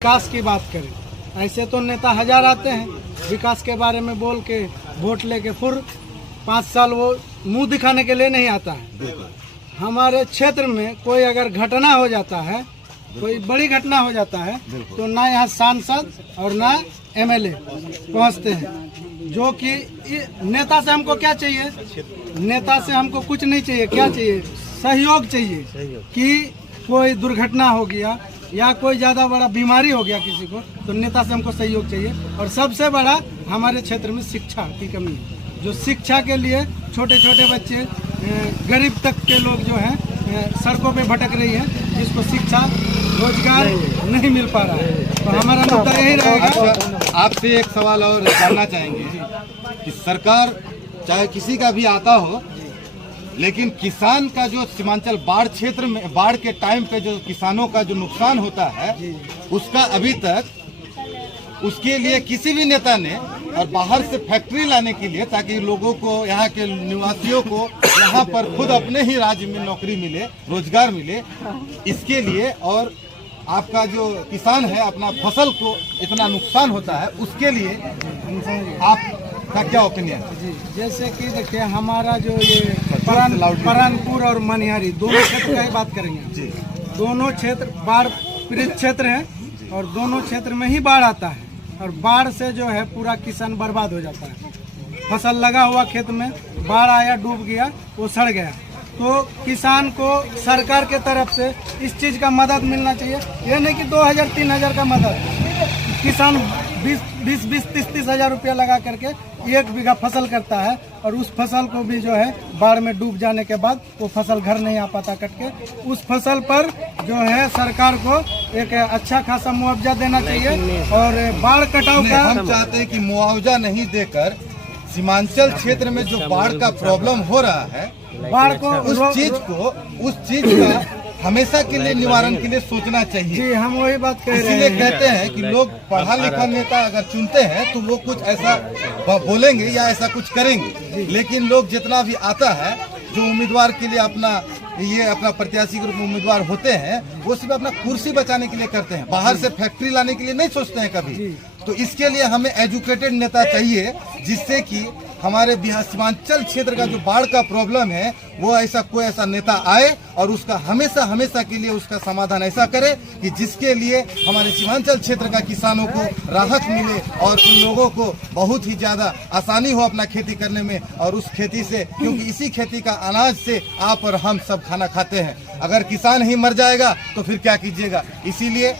विकास की बात करें, ऐसे तो नेता हजार आते हैं विकास के बारे में बोल के वोट लेके फिर 5 साल वो मुंह दिखाने के लिए नहीं आता है। हमारे क्षेत्र में कोई अगर घटना हो जाता है, कोई बड़ी घटना हो जाता है तो ना यहाँ सांसद और ना एमएलए पहुँचते हैं। जो कि नेता से हमको क्या चाहिए, नेता से हमको कुछ नहीं चाहिए, क्या चाहिए, सहयोग चाहिए कि कोई दुर्घटना हो गया या कोई ज़्यादा बड़ा बीमारी हो गया किसी को तो नेता से हमको सहयोग चाहिए। और सबसे बड़ा हमारे क्षेत्र में शिक्षा की कमी है, जो शिक्षा के लिए छोटे छोटे बच्चे गरीब तक के लोग जो हैं सड़कों पे भटक रही हैं, जिसको शिक्षा रोजगार नहीं मिल पा रहा है। तो हमारा मुद्दा यही रहेगा। आपसे एक सवाल और जानना चाहेंगे कि सरकार चाहे किसी का भी आता हो, लेकिन किसान का जो सीमांचल बाढ़ क्षेत्र में बाढ़ के टाइम पे जो किसानों का जो नुकसान होता है उसका अभी तक उसके लिए किसी भी नेता ने और बाहर से फैक्ट्री लाने के लिए ताकि लोगों को, यहाँ के निवासियों को यहाँ पर खुद अपने ही राज्य में नौकरी मिले, रोजगार मिले, इसके लिए और आपका जो किसान है अपना फसल को इतना नुकसान होता है उसके लिए आपका क्या ओपिनियन है? जी, जैसे कि देखिए हमारा जो ये परानपुर और मनिहारी दोनों क्षेत्र का ही बात करेंगे जी। दोनों क्षेत्र बाढ़ पीड़ित क्षेत्र हैं और दोनों क्षेत्र में ही बाढ़ आता है और बाढ़ से जो है पूरा किसान बर्बाद हो जाता है। फसल लगा हुआ खेत में बाढ़ आया, डूब गया, वो सड़ गया। तो किसान को सरकार के तरफ से इस चीज़ का मदद मिलना चाहिए। ये नहीं कि 2000-3000 का मदद, किसान 20-30 हज़ार रुपया लगा करके 1 बीघा फसल करता है और उस फसल को भी जो है बाढ़ में डूब जाने के बाद वो फसल घर नहीं आ पाता कट के। उस फसल पर जो है सरकार को एक अच्छा खासा मुआवजा देना चाहिए। और बाढ़ कटाव का हम चाहते हैं कि मुआवजा नहीं देकर सीमांचल क्षेत्र में जो बाढ़ का प्रॉब्लम हो रहा है, बाढ़ को उस चीज का हमेशा के लिए निवारण के लिए सोचना चाहिए। जी, हम वही बात कह रहे हैं। इसीलिए कहते हैं कि लोग पढ़ा लिखा नेता अगर चुनते हैं तो वो कुछ ऐसा बोलेंगे या ऐसा कुछ करेंगे, लेकिन लोग जितना भी आता है जो उम्मीदवार के लिए अपना प्रत्याशी के रूप में उम्मीदवार होते हैं वो सिर्फ अपना कुर्सी बचाने के लिए करते हैं, बाहर से फैक्ट्री लाने के लिए नहीं सोचते हैं कभी। तो इसके लिए हमें एजुकेटेड नेता चाहिए जिससे कि हमारे बिहार सीमांचल क्षेत्र का जो बाढ़ का प्रॉब्लम है वो कोई ऐसा नेता आए और उसका हमेशा के लिए उसका समाधान ऐसा करे कि जिसके लिए हमारे सीमांचल क्षेत्र का किसानों को राहत मिले और उन लोगों को बहुत ही ज्यादा आसानी हो अपना खेती करने में। और उस खेती से, क्योंकि इसी खेती का अनाज से आप और हम सब खाना खाते हैं, अगर किसान ही मर जाएगा तो फिर क्या कीजिएगा। इसीलिए